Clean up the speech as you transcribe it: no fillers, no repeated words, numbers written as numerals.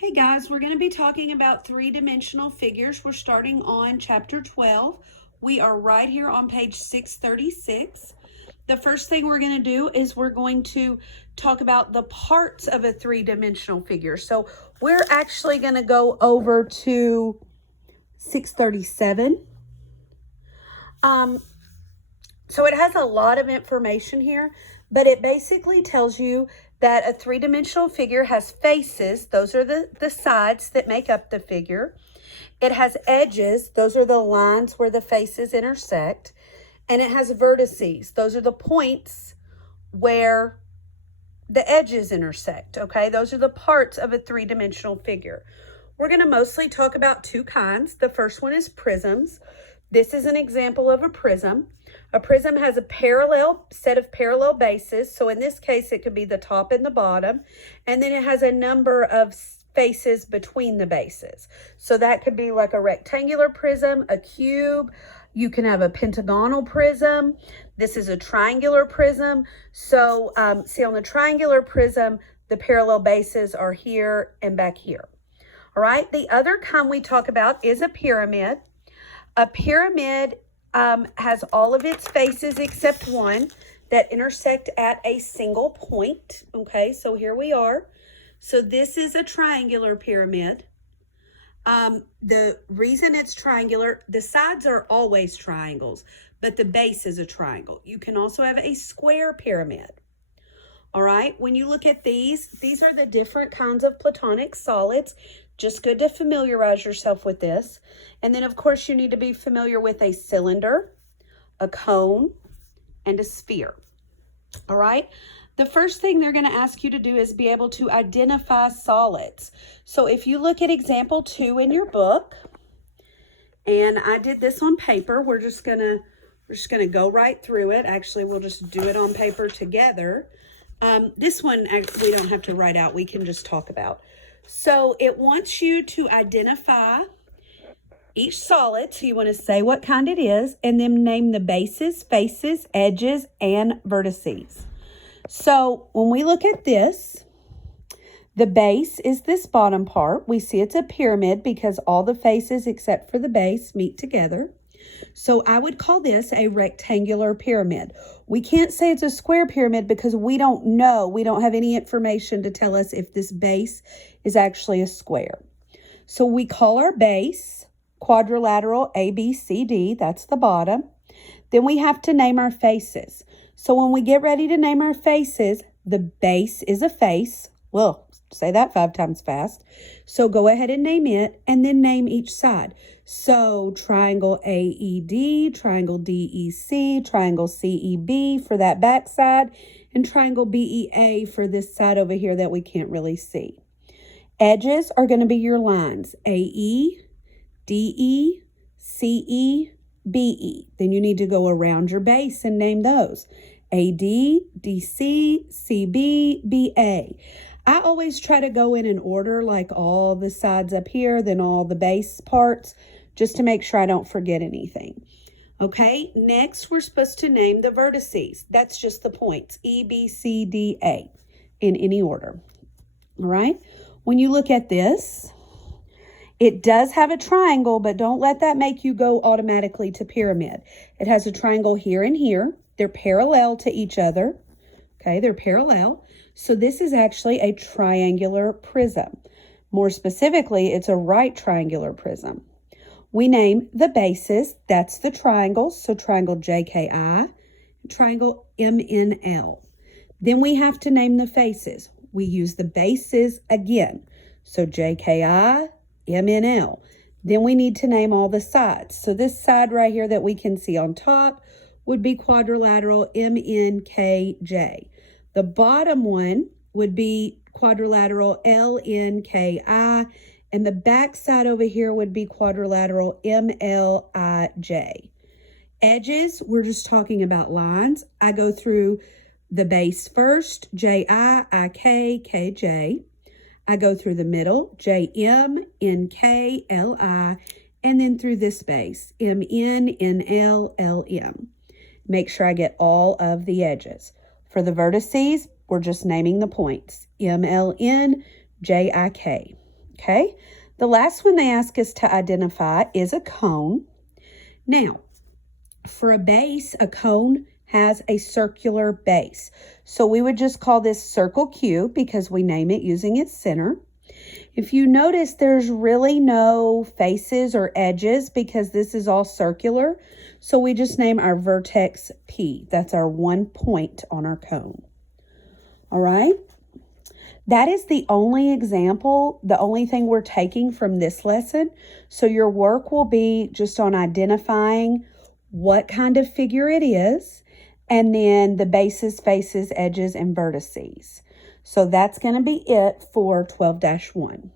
Hey guys, we're going to be talking about three-dimensional figures. We're starting on chapter 12. We are right here on page 636. The first thing we're going to do is we're going to talk about the parts of a three-dimensional figure. So we're actually going to go over to 637. So it has a lot of information here, but it basically tells you that a three-dimensional figure has faces. Those are the sides that make up the figure. It has edges. Those are the lines where the faces intersect. And it has vertices. Those are the points where the edges intersect, okay? Those are the parts of a three-dimensional figure. We're going to mostly talk about two kinds. The first one is prisms. This is an example of a prism. A prism has a parallel set of parallel bases. So in this case, it could be the top and the bottom. And then it has a number of faces between the bases. So that could be like a rectangular prism, a cube. You can have a pentagonal prism. This is a triangular prism. So see, on the triangular prism, the parallel bases are here and back here. All right. The other kind we talk about is a pyramid. A pyramid has all of its faces except one that intersect at a single point. Okay, so here we are. So this is a triangular pyramid. The reason it's triangular, the sides are always triangles, but the base is a triangle. You can also have a square pyramid. All right, when you look at these are the different kinds of platonic solids. Just good to familiarize yourself with this. And then, of course, you need to be familiar with a cylinder, a cone, and a sphere. All right? The first thing they're going to ask you to do is be able to identify solids. So if you look at example 2 in your book, and I did this on paper, we're just going to go right through it. Actually, we'll just do it on paper together. This one, we don't have to write out. We can just talk about. So it wants you to identify each solid. So you want to say what kind it is and then name the bases, faces, edges, and vertices. So when we look at this, the base is this bottom part. We see it's a pyramid because all the faces except for the base meet together. So I would call this a rectangular pyramid. We can't say it's a square pyramid because we don't know. We don't have any information to tell us if this base is actually a square. So we call our base quadrilateral ABCD. That's the bottom. Then we have to name our faces. So when we get ready to name our faces, the base is a face. Well, say that 5 times fast. So go ahead and name it and then name each side. So triangle AED, triangle DEC, triangle CEB for that back side, and triangle BEA for this side over here that we can't really see. Edges are going to be your lines, AE, DE, CE, BE. Then you need to go around your base and name those. AD, DC, CB, BA. I always try to go in order, like all the sides up here, then all the base parts, just to make sure I don't forget anything. Okay, next we're supposed to name the vertices. That's just the points, E, B, C, D, A, in any order. All right, when you look at this, it does have a triangle, but don't let that make you go automatically to pyramid. It has a triangle here and here. They're parallel to each other. Okay, they're parallel. So this is actually a triangular prism. More specifically, it's a right triangular prism. We name the bases. That's the triangles. So triangle JKI, triangle MNL. Then we have to name the faces. We use the bases again. So JKI, MNL. Then we need to name all the sides. So this side right here that we can see on top would be quadrilateral MNKJ. The bottom one would be quadrilateral LNKI, and the back side over here would be quadrilateral MLIJ. Edges, we're just talking about lines. I go through the base first, JI, IK, KJ. I go through the middle, JM, NK, LI, and then through this base, MN, NL, LM. Make sure I get all of the edges. For the vertices, we're just naming the points, MLN, JIK. Okay, the last one they ask us to identify is a cone. Now, for a base, a cone has a circular base. So we would just call this circle Q because we name it using its center. If you notice, there's really no faces or edges because this is all circular. So we just name our vertex P. That's our one point on our cone. All right. That is the only example, the only thing we're taking from this lesson. So your work will be just on identifying what kind of figure it is, and then the bases, faces, edges, and vertices. So that's going to be it for 12-1.